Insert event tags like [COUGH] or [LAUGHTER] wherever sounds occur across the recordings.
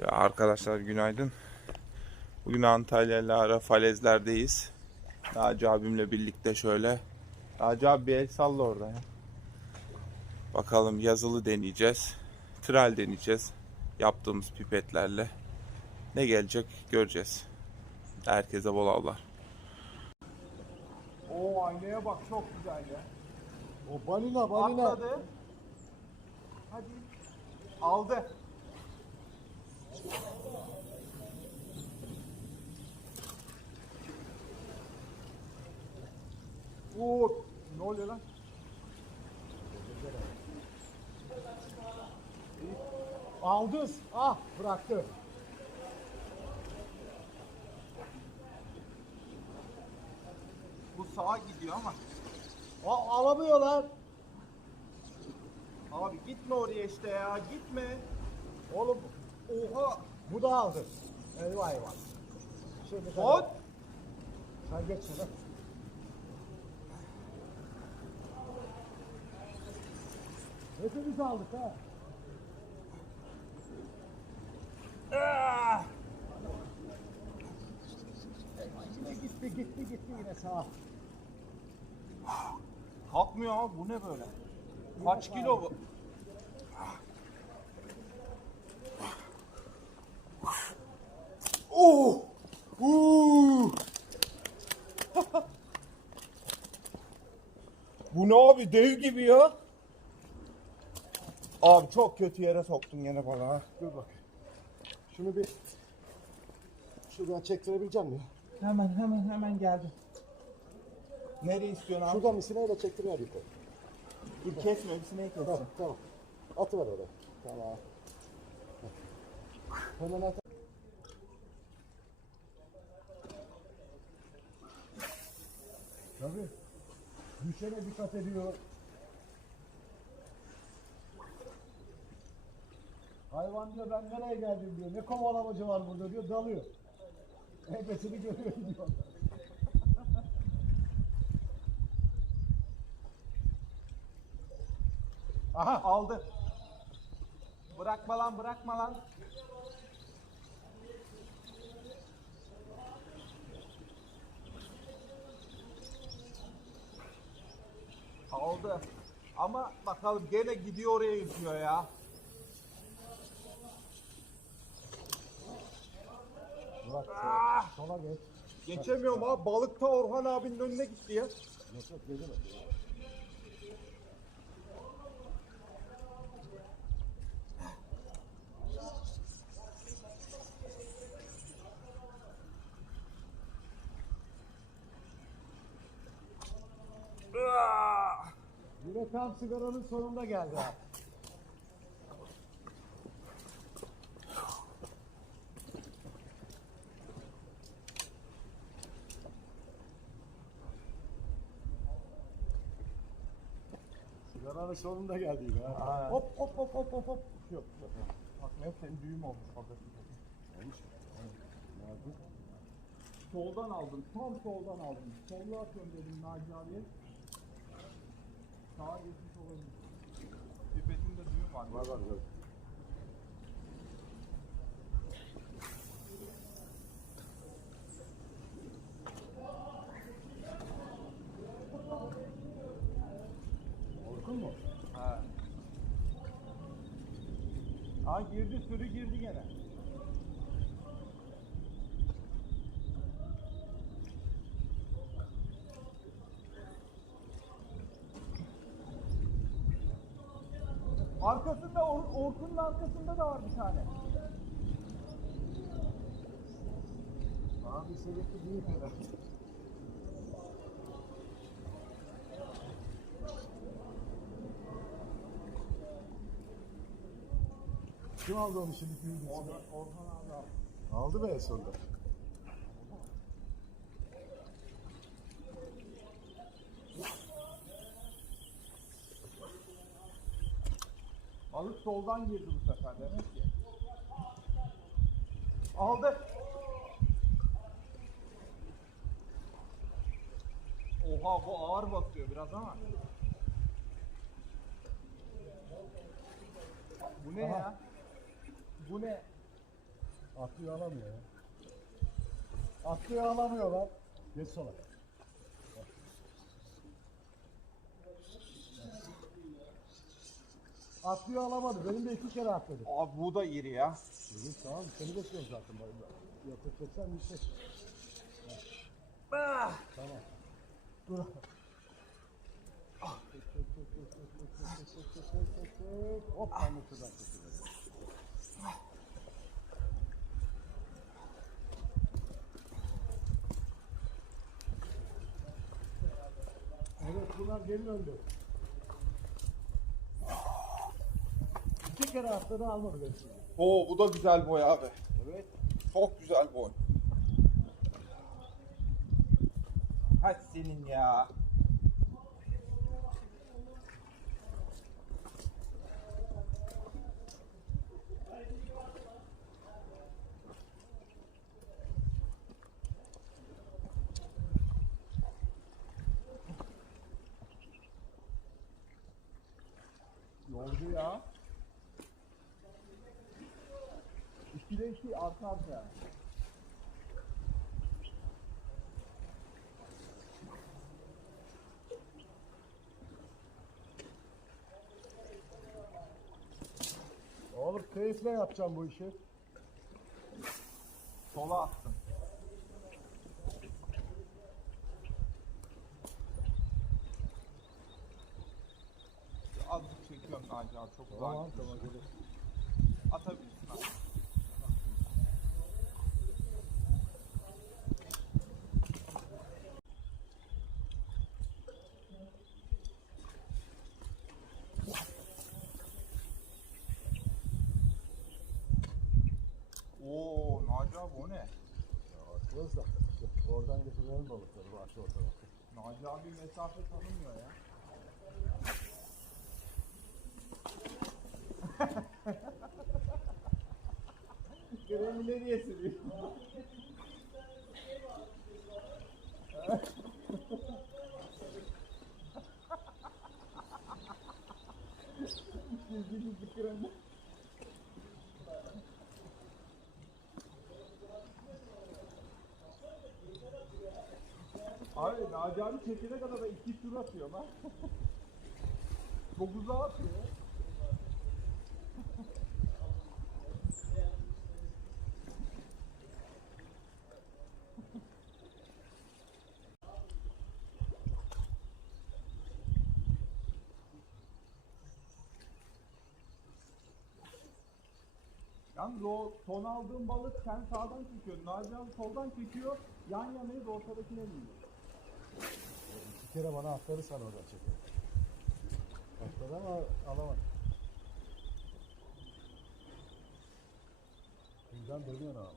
Arkadaşlar günaydın. Bugün Antalya Lara Falezler'deyiz. Naci abimle birlikte şöyle. Naci abi bir el salla orada ya. Bakalım yazılı deneyeceğiz. Tral deneyeceğiz. Yaptığımız pipetlerle. Ne gelecek göreceğiz. Herkese bol avlar. Oo aynaya bak çok güzel ya. O balina balina. Atladı. Hadi. Aldı. Oo, ne oluyor lan? Aldı. Ah bıraktı. Bu sağa gidiyor ama. A alamıyorlar. Abi gitme oraya işte ya gitme. Oğlum Oha. bu da aldı. Eyvah eyvah. Şimdi sen, Hop. sen geç şuna. Hepimiz aldık ha. Ah! Yine gitti gitti gitti yine sağa. Kalkmıyor abi bu ne böyle? Kaç kilo bu? Oh! Uh! Bu ne abi dev gibi ya. Abi çok kötü yere soktun gene bana ha. Dur bak. Şunu bir şuradan çektirebilecek miyim? Hemen hemen hemen geldim. Nereye istiyorsun abi? Şuradan misineyle çektirme yukarı. Dur kesme bir sineği kes. Tamam tamam. Atıver oraya. Tamam. Hemen at. Düşene dikkat ediyor. Hayvan diyor ben nereye geldim diyor. Ne kovalamacı var burada diyor. Dalıyor. Elbetini görüyor diyor. Aha aldı. Bırakma lan bırakma lan. Aldı. Ama bakalım gene gidiyor oraya yüzüyor ya. Bırak. Ah! Sola geç. Geçemiyorum abi. Balık ta Orhan abinin önüne gitti ya. Yok yok gezemez. Tam sigaranın sonunda geldi ha. Sigaranın sonunda geldi yine ha. Hop hop hop hop hop hop. Yok. yok. Bak ne senin düğüm olmuş orada. Olmuş. Nerede? Soldan aldım. Tam soldan aldım. Sollu atıyorum dedim Naci abiye. Sağa geçmiş olabilir. Pipetimde düğüm var. Var var var. Orkun mu? Ha. Ha girdi sürü girdi gene. Arkasında Or Orkun'un arkasında da var bir tane. Abi seninki büyük herhalde. Kim aldı onu şimdi Orhan, Orhan abi aldı. Aldı mı en sonunda? Balık soldan girdi bu sefer demek ki. Aldı. Oha bu ağır basıyor biraz ama. Bu ne ya? Bu ne? Atlıyor alamıyor ya. Atlıyor alamıyor lan. Geç sola. Atlıyor alamadı. Benim de iki kere atladı. Abi bu da iri ya. İyi tamam. Seni bekliyorum zaten. Yaklaşık 80 yüksek. Ah. Tamam. Dur. Hop anlatıdan kaçırdı. Evet bunlar geri döndü. İki kere atladı almadı şimdi. Oo bu da güzel boy abi. Evet. Çok güzel boy. Hadi senin ya. Yolcu ya. Arka arka. Oğlum keyifle yapacağım bu işi. Sola attım. Azıcık çekiyorum Naci abi çok Tamam uzak. tamam gelir. Atabilirsin abi. Oo Naci abi o ne? Atıyoruz da. Oradan getirelim balıkları bu aşağı ortadan. Naci abi mesafe tanımıyor ya. [LAUGHS] Kremi nereye sürüyor? Gizli gizli kremi. Abi Naci abi çekene kadar da iki tur atıyor lan. [LAUGHS] Çok uzağa atıyor. [LAUGHS] Yalnız o son aldığım balık sen sağdan çekiyor. Naci abi soldan çekiyor. Yan yanayız ortadakine biniyor. İki kere bana atları sen oradan çekin. Atladı ama alamadım. Birden dönüyor abi.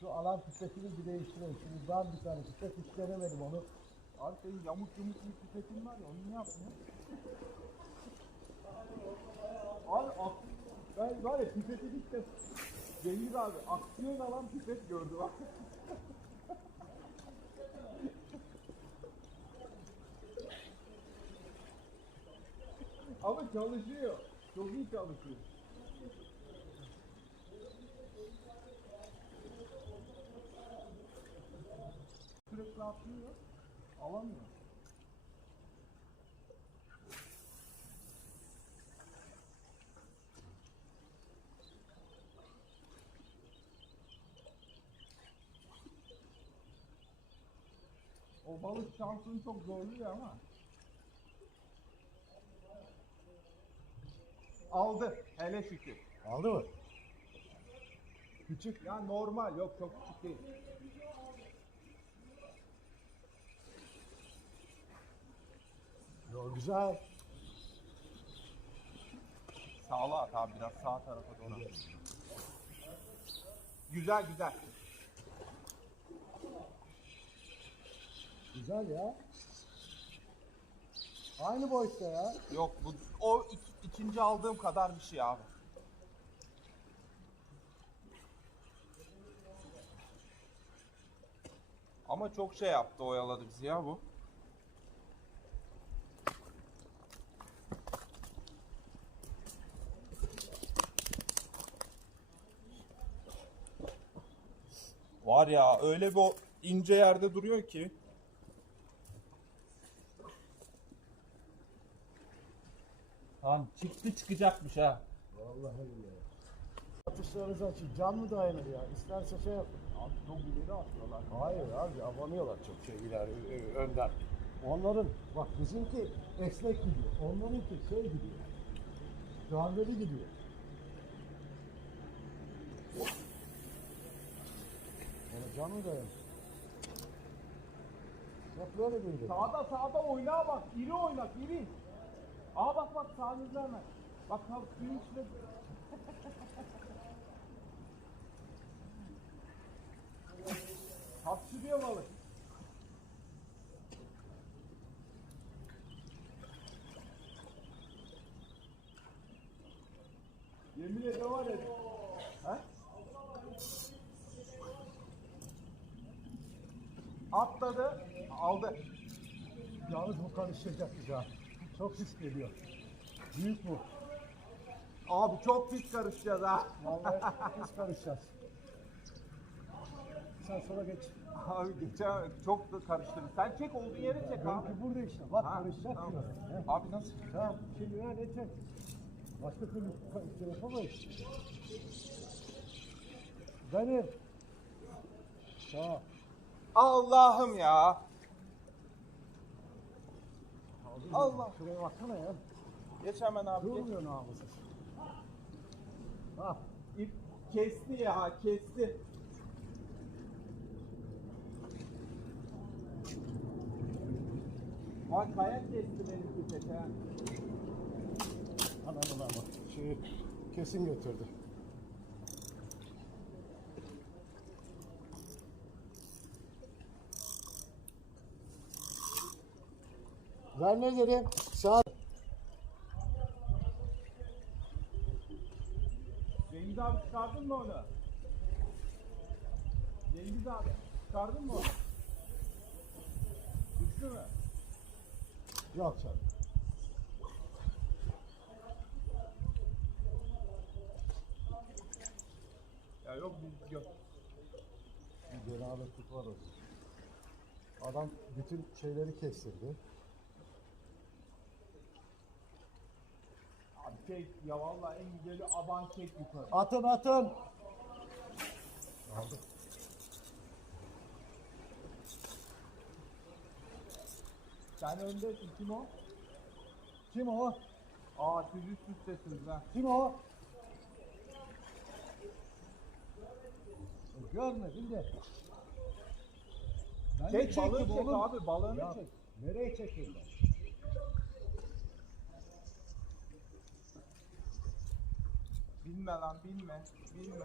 Şu alan pipetini bir değiştirelim. Şimdi ben bir tane pipet hiç denemedim onu. Abi senin yamuk yumuk bir pipetin var ya onu ne yaptın? Abi ben var ya pipeti de Cengiz abi aksiyon alan pipet gördü bak. Ama çalışıyor. Çok iyi çalışıyor. Sürekli atlıyor. Alamıyor. O balık şansını çok zorluyor ama. Aldı. Hele şükür. Aldı mı? Küçük. Ya normal. Yok çok küçük değil. Yo, güzel. Sağla at abi biraz sağ tarafa doğru. Güzel güzel. Güzel ya. Aynı boyutta ya. Yok bu o ik- ikinci aldığım kadar bir şey abi. Ama çok şey yaptı oyaladı bizi ya bu. Var ya öyle bir ince yerde duruyor ki. Lan çıktı çıkacakmış ha. Vallahi ya. Atışlarınızı açın. Canlı dayanır ya. İsterse şey yapın. Abi çok ileri atlıyorlar. Hayır abi abanıyorlar çok şey ileri ö- önden. Onların bak bizimki esnek gidiyor. Onlarınki şey gidiyor. Darbeli gidiyor. Ona canı dayanır. Bak böyle böyle. Sağda sağda oyna bak. İri oynak iri. Aa bak bak sağınızda hemen. Bak bak suyun içinde. [LAUGHS] Hapşırıyor balık. Yemin ederim var ya. Ha? Atladı, aldı. Yalnız bu karışacak bize. Çok pis geliyor. Büyük bu. Abi çok pis karışacağız ha. Vallahi pis karışacağız. Sen sonra geç. Abi geçen çok da karıştırdı. Sen çek olduğun yere çek abi. Benimki burada işte. Bak Ha, karışacak tamam. diyorum. He. Abi nasıl? Tamam. Şimdi ver ne çek. Başka türlü şey yapamayız. Benim. Tamam. Allah'ım ya. Allah. Şuraya baksana ya. Geç hemen abi. Geç. Durmuyor namussuz. Ha. İp kesti ya kesti. Bak kaya kesti benim ha. Anam anam. Şeyi kesin götürdü. Ver ne dedim? Sağ Cengiz abi çıkardın mı onu? Cengiz abi çıkardın mı onu? Düştü mü? Yok canım. Ya yok biz yok. Bir cenabetlik var orada. Adam bütün şeyleri kestirdi. Abi çek ya vallahi en güzeli aban çek yukarı. Atın atın. Aldı. Sen öndesin kim o? Kim o? Aa siz üst üstesiniz ha. Kim o? Görmedim de. Ben de Çek balığı çektim çek oğlum. abi balığını Ya, çek. nereye çekeyim Bilme lan bilme. Bilme.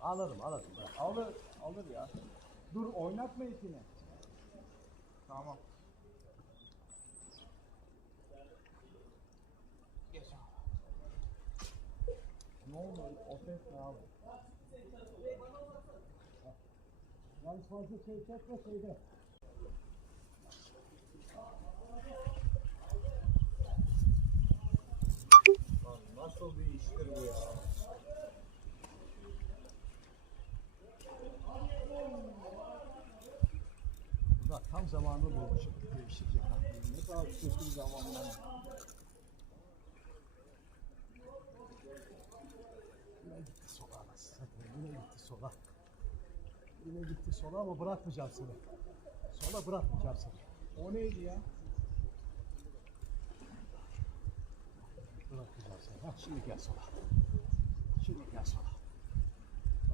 Alırım alırım. Alır, alır ya. Dur oynatma ipini. Tamam. Geç. Ne oldu? O ses ne abi? Yalnız fazla şey çekme şeyde. Lan nasıl bir iştir bu ya? Bak tam zamanı bulmuşum. Değişik ya. Ne kadar kötü zamanlar. Yine gitti sola anasını. Yine gitti sola. Yine gitti sola ama bırakmayacağım seni. Sola bırakmayacağım seni. O neydi ya? Bırakmayacağım seni. Ha, şimdi gel sola. Şimdi gel sola.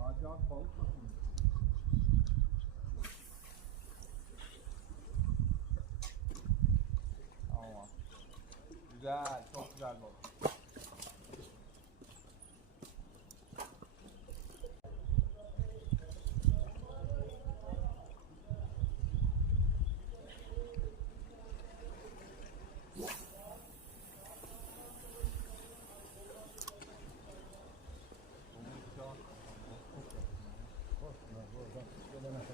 Acayip balık bakın. Tamam. Güzel, çok güzel balık. Korkma bu orada. Gelene kadar. Gel şu orada.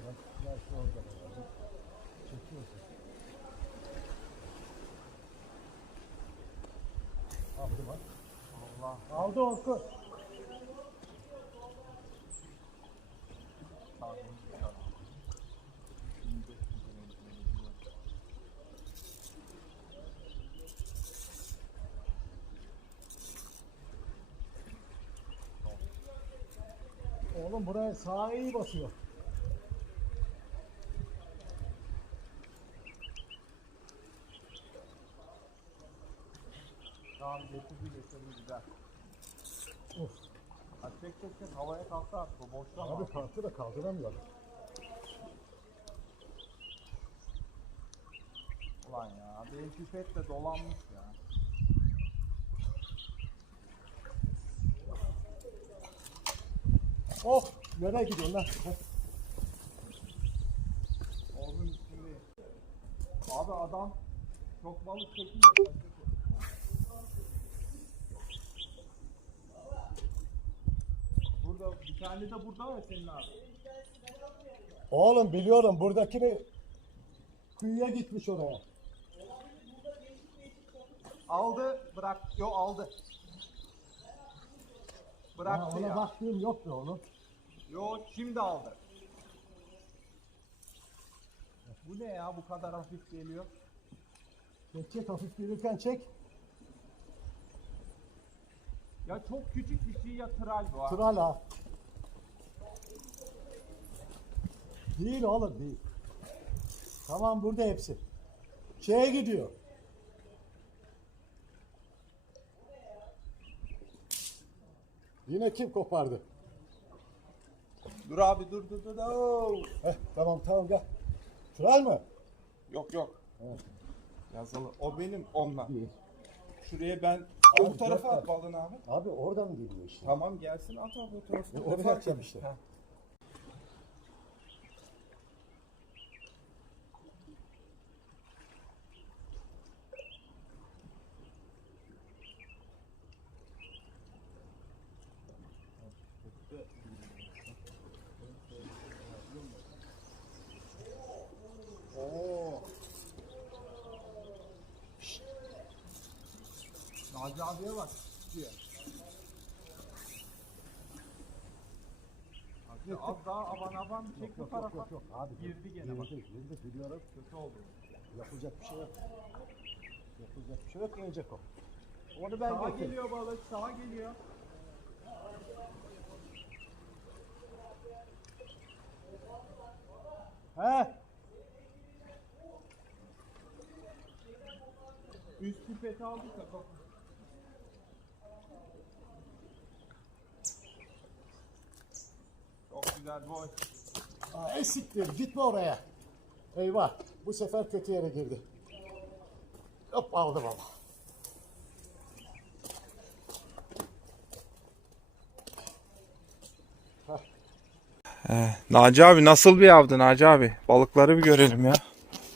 da. Çekiyorsun. Aldı bak. Allah Aldı Orkun. Oğlum buraya sağa iyi basıyor. Tamam getirdi getirdi güzel. Of. Ha, çek çek çek havaya kalktı artık boşta Abi kalktı da kaldıramıyor. Ulan ya benim pipet de dolanmış ya. Oh! Nereye gidiyorsun lan? Oğlum şimdi. Abi adam çok balık çekince kaçırdı. Burada bir tane de burada var senin abi. Oğlum biliyorum buradakini kuyuya gitmiş oraya. Aldı bırak. Yo aldı. Bıraktı ona ya. baktığım yok be oğlum. Yo şimdi aldı. Bu ne ya bu kadar hafif geliyor. Çek çek hafif gelirken çek. Ya çok küçük bir şey ya tral bu ha. Tral ha. Değil oğlum değil. Tamam burada hepsi. Şeye gidiyor. Yine kim kopardı? Dur abi dur dur dur. Oo. Heh, tamam tamam gel. Tral mı? Yok yok. Evet. Yazılı. O benim onunla. Şuraya ben Abi, o tarafa at balını abi. Abi oradan geliyor işte. Tamam gelsin at abi o tarafa. E, oraya atacağım işte. Ha. Naci abiye bak. Diyor. Az daha aban aban çek bu tarafa. yok yok abi. Girdi gene bak. Girdi biliyorum. Kötü oldu. Yapılacak bir şey yok. Yapılacak bir şey yok ölecek o. Onu ben Sağa getirdim. geliyor balık, sağa geliyor. He? Üst pipeti aldık da bak. Çok güzel boy. Aa, esiktir gitme oraya. Eyvah bu sefer kötü yere girdi. Hop aldım ama. Naci abi nasıl bir avdı Naci abi? Balıkları bir görelim ya.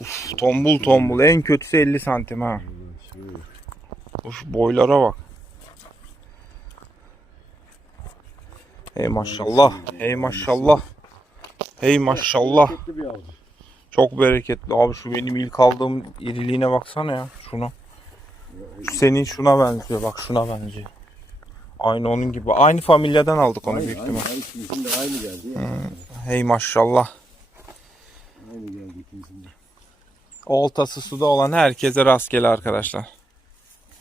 Uf, tombul tombul. En kötüsü 50 santim ha. Uf, boylara bak. Hey maşallah. Hey maşallah. Hey maşallah. Çok bereketli. Abi şu benim ilk aldığım iriliğine baksana ya. Şuna. Şu senin şuna benziyor. Bak şuna benziyor. Aynı onun gibi. Aynı familyadan aldık onu büyük ihtimal. Aynı ikimizin de aynı geldi ya. Hey maşallah. Aynı geldi ikimizin de. Oltası suda olan herkese rastgele arkadaşlar.